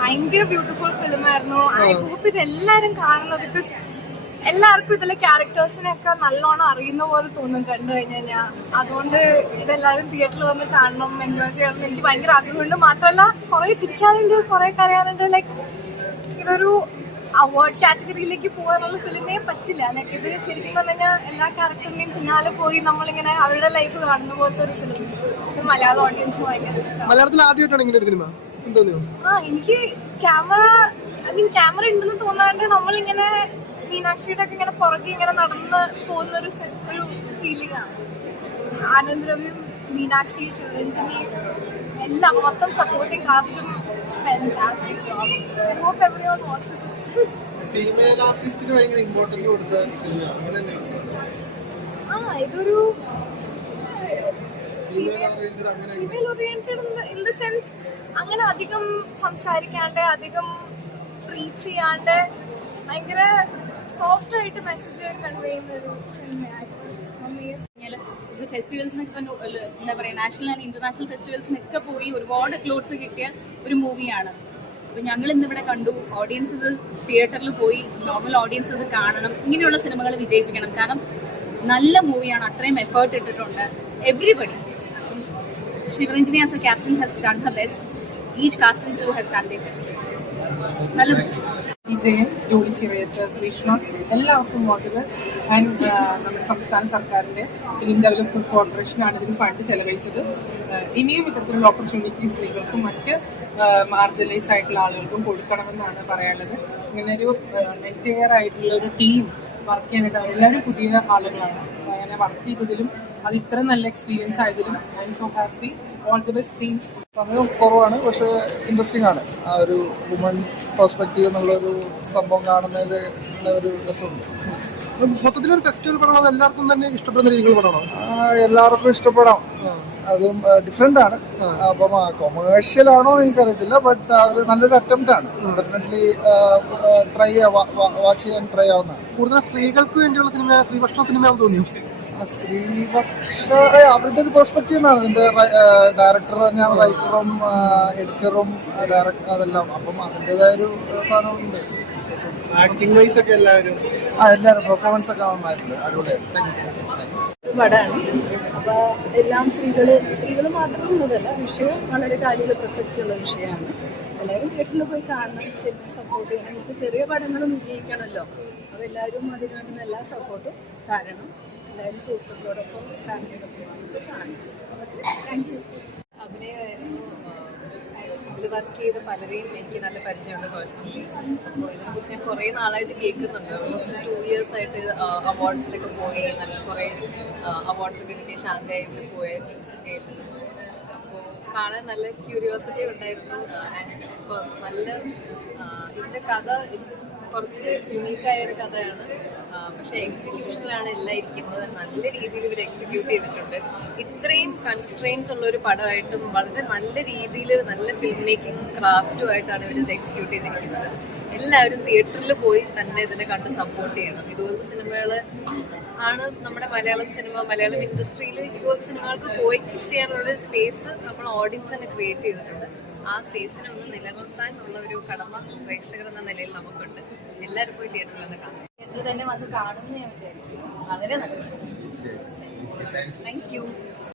ഭയങ്കര beautiful film ആയിരുന്നു. I hope ഇത് എല്ലാരും കാണണം. ബിക്കോസ് എല്ലാവർക്കും ഇതിലെ ക്യാരക്ടേഴ്സിനെയൊക്കെ നല്ലോണം അറിയുന്ന പോലെ തോന്നും കണ്ടു കഴിഞ്ഞാൽ. അതുകൊണ്ട് ഇതെല്ലാവരും തിയേറ്ററിൽ വന്ന് കാണണം, എൻജോയ് ചെയ്യണം എനിക്ക് ഭയങ്കര ആഗ്രഹമുണ്ട്. മാത്രമല്ല കുറെ ചിരിക്കാനുണ്ട്, കുറെ കരയാനുണ്ട്. ലൈക്ക് ഇതൊരു അവാർഡ് കാറ്റഗറിയിലേക്ക് പോകാനുള്ള ഫിലിമേ പറ്റില്ല. ലൈക്ക് ഇത് ശരിക്കും പറഞ്ഞു കഴിഞ്ഞാൽ എല്ലാ ക്യാരക്ടറിന്റെയും പിന്നാലെ പോയി നമ്മളിങ്ങനെ അവരുടെ ലൈഫ് കാണുന്ന പോലത്തെ ഒരു ഫിലിം. ഇത് മലയാള ഓഡിയൻസിന് ഭയങ്കര ഇഷ്ടമാണ്. മലയാളത്തിൽ ആദ്യമായിട്ടാണ് ഇങ്ങനെ ഒരു സിനിമ? എനിക്ക് ക്യാമറ ക്യാമറ ഉണ്ടെന്ന് തോന്നാണ്ട് നമ്മളിങ്ങനെ മീനാക്ഷിയുടെ ഒക്കെ ഇങ്ങനെ പുറകെ ഇങ്ങനെ നടന്ന് പോകുന്ന ഒരു ഫീലിംഗ് ആണ്. ആനന്ദ് രവിയും മീനാക്ഷി, ശിവരഞ്ജിനി എല്ലാം മൊത്തം സപ്പോർട്ടിങ് കാസ്റ്റും fantastic job. I hope everyone watches it. Female ആർട്ടിസ്റ്റിന് ഭയങ്കര ഇമ്പോർട്ടൻസ് കൊടുത്ത സിനിമയാണ്. അങ്ങനെ ഇതൊരു female oriented in the sense അങ്ങനെ അധികം സംസാരിക്കാണ്ട് അധികം പ്രീച്ച് ചെയ്യാണ്ട് ഭയങ്കര സോഫ്റ്റ് ആയിട്ട് മെസ്സേജ് കൺവേ ചെയ്യുന്ന ഒരു സിനിമയായിരുന്നു. ഇത് ഫെസ്റ്റിവൽസിനൊക്കെ എന്താ പറയുക, നാഷണൽ ആൻഡ് ഇന്റർനാഷണൽ ഫെസ്റ്റിവൽസിനൊക്കെ പോയി ഒരുപാട് ക്ലോട്ട്സ് കിട്ടിയ ഒരു മൂവിയാണ്. അപ്പോൾ ഞങ്ങൾ ഇന്നിവിടെ കണ്ടു. ഓഡിയൻസ് ഇത് തിയേറ്ററിൽ പോയി, നോർമൽ ഓഡിയൻസ് ഇത് കാണണം. ഇങ്ങനെയുള്ള സിനിമകൾ വിജയിപ്പിക്കണം. കാരണം നല്ല മൂവിയാണ്, അത്രയും എഫേർട്ട് ഇട്ടിട്ടുണ്ട് everybody. Shivaranjini as a captain has done her best. Each cast and crew has done their best. നല്ല വിജയൻ, ജോലി ചിറയത്ത്, ശ്രീഷ്മ എല്ലാവർക്കും ഓൾ ദി ബെസ്റ്റ്. ആൻഡ് നമ്മുടെ സംസ്ഥാന സർക്കാരിൻ്റെ ഫിലിം ഡെവലപ്മെന്റ് കോർപ്പറേഷനാണ് ഇതിന് ഫണ്ട് ചെലവഴിച്ചത്. ഇനിയും ഇത്തരത്തിലുള്ള ഓപ്പർച്യൂണിറ്റി സ്ത്രീകൾക്കും മറ്റ് മാർജിനലൈസ് ആയിട്ടുള്ള ആളുകൾക്കും കൊടുക്കണമെന്നാണ് പറയാനുള്ളത്. ഇങ്ങനെ ഒരു നെറ്റെയർ ആയിട്ടുള്ള ഒരു ടീം വർക്ക് ചെയ്യാനായിട്ട് എല്ലാവരും പുതിയ ആളുകളാണ്. അങ്ങനെ വർക്ക് ചെയ്തതിലും അത് ഇത്ര നല്ല എക്സ്പീരിയൻസ് ആയതിലും I'm so happy. All the best team. സമയം കുറവാണ്, പക്ഷെ ഇൻട്രസ്റ്റിംഗ് ആണ്. ആ ഒരു വുമൺ പെർസ്പെക്റ്റീവ് എന്നുള്ളൊരു സംഭവം കാണുന്നതിൽ ഒരു രസമുണ്ട്. മൊത്തത്തിലൊരു ഫെസ്റ്റിവൽ പടമാണ്, എല്ലാവർക്കും തന്നെ ഇഷ്ടപ്പെടുന്ന രീതിയിൽ പടമാണോ? എല്ലാവർക്കും ഇഷ്ടപ്പെടാം. അതും ഡിഫറെന്റ് ആണ്. അപ്പം കൊമേഴ്ഷ്യൽ ആണോ എന്ന് എനിക്കറിയത്തില്ല, ബട്ട് അവർ നല്ലൊരു അറ്റംപ്റ്റ് ആണ്. ഡെഫിനറ്റ്ലി വാച്ച് ചെയ്യാൻ ട്രൈ ആവുന്നതാണ്. കൂടുതൽ സ്ത്രീകൾക്ക് വേണ്ടിയുള്ള സിനിമ, സ്ത്രീപക്ഷ സിനിമയാണെന്ന് തോന്നിയോ? സ്ത്രീപക്ഷ അവരുടെ ഒരു പെർസ്പെക്റ്റീവ് എന്നാണ്. ഇതിന്റെ ഡയറക്ടർ തന്നെയാണ് റൈറ്ററും എഡിറ്ററും അതെല്ലാം. അപ്പം അതിൻ്റെതായ ഒരു സാധനമുണ്ട്. ആക്ടിംഗ് വൈസ് ഒക്കെ എല്ലാവരും പെർഫോമൻസ് ഒക്കെ നന്നായിട്ടുണ്ട്, അടിപൊളിയായിട്ട്. പടമാണ്. അപ്പോൾ എല്ലാം സ്ത്രീകൾ മാത്രമുള്ളതല്ല, വിഷയം വളരെ കാലിക പ്രസക്തിയുള്ള വിഷയമാണ്. എല്ലാവരും തിയേറ്ററിൽ പോയി കാണണം, സിനിമ സപ്പോർട്ട് ചെയ്യണം. നമുക്ക് ചെറിയ പടങ്ങളും വിജയിക്കണമല്ലോ. അപ്പോൾ എല്ലാവരും അതിന് വേണ്ടുന്ന എല്ലാ സപ്പോർട്ടും കാരണം എല്ലാവരും സുഹൃത്തുക്കളോടൊപ്പം ഫാമിലിയോടൊപ്പം കാണണം. Thank you. അഭിനയമായിരുന്നു. ഇതിൽ വർക്ക് ചെയ്ത പലരെയും എനിക്ക് നല്ല പരിചയമുണ്ട് പേഴ്സണലി. അപ്പോൾ ഇതിനെക്കുറിച്ച് ഞാൻ കുറേ നാളായിട്ട് കേൾക്കുന്നുണ്ട്. ഓൾമോസ്റ്റ് 2 years ആയിട്ട് അവാർഡ്സിലൊക്കെ പോയി നല്ല കുറേ അവാർഡ്സൊക്കെ കിട്ടിയ ഷാങ്കായിട്ട് പോയ ന്യൂസ് കേട്ടിരുന്നു. അപ്പോൾ കാണാൻ നല്ല ക്യൂരിയോസിറ്റി ഉണ്ടായിരുന്നു. ആൻഡ് ഓഫ്കോഴ്സ് നല്ല ഇതിൻ്റെ കഥ കുറച്ച് യുണീക്കായ ഒരു കഥയാണ്. പക്ഷെ എക്സിക്യൂഷനിലാണ് എല്ലാം ഇരിക്കുന്നത്. നല്ല രീതിയിൽ ഇവർ എക്സിക്യൂട്ട് ചെയ്തിട്ടുണ്ട്. ഇത്രയും കൺസ്ട്രെയിൻസ് ഉള്ള ഒരു പടമായിട്ടും വളരെ നല്ല രീതിയിൽ നല്ല ഫിലിം മേക്കിംഗ് ക്രാഫ്റ്റുമായിട്ടാണ് ഇവരിത് എക്സിക്യൂട്ട് ചെയ്തിരിക്കുന്നത്. എല്ലാവരും തിയേറ്ററിൽ പോയി തന്നെ ഇതിനെ കണ്ട് സപ്പോർട്ട് ചെയ്യണം. ഇതുപോലത്തെ സിനിമകൾ ആണ് നമ്മുടെ മലയാളം ഇൻഡസ്ട്രിയിൽ ഇതുപോലത്തെ സിനിമകൾക്ക് കോ എക്സിസ്റ്റ് ചെയ്യാനുള്ള സ്പേസ് നമ്മൾ ഓഡിയൻസ് തന്നെ ക്രിയേറ്റ് ചെയ്തിട്ടുണ്ട്. ആ സ്പേസിനെ ഒന്ന് നിലനിർത്താനുള്ള ഒരു കടമ പ്രേക്ഷകർ എന്ന നിലയിൽ നമുക്കുണ്ട്. എല്ലാവരും പോയി തിയേറ്ററിൽ തന്നെ കാണും. തിയേറ്ററിൽ തന്നെ വന്ന് കാണുമെന്ന് ഞാൻ വിചാരിക്കുന്നു. വളരെ നല്ല സിനിമ. Thank you.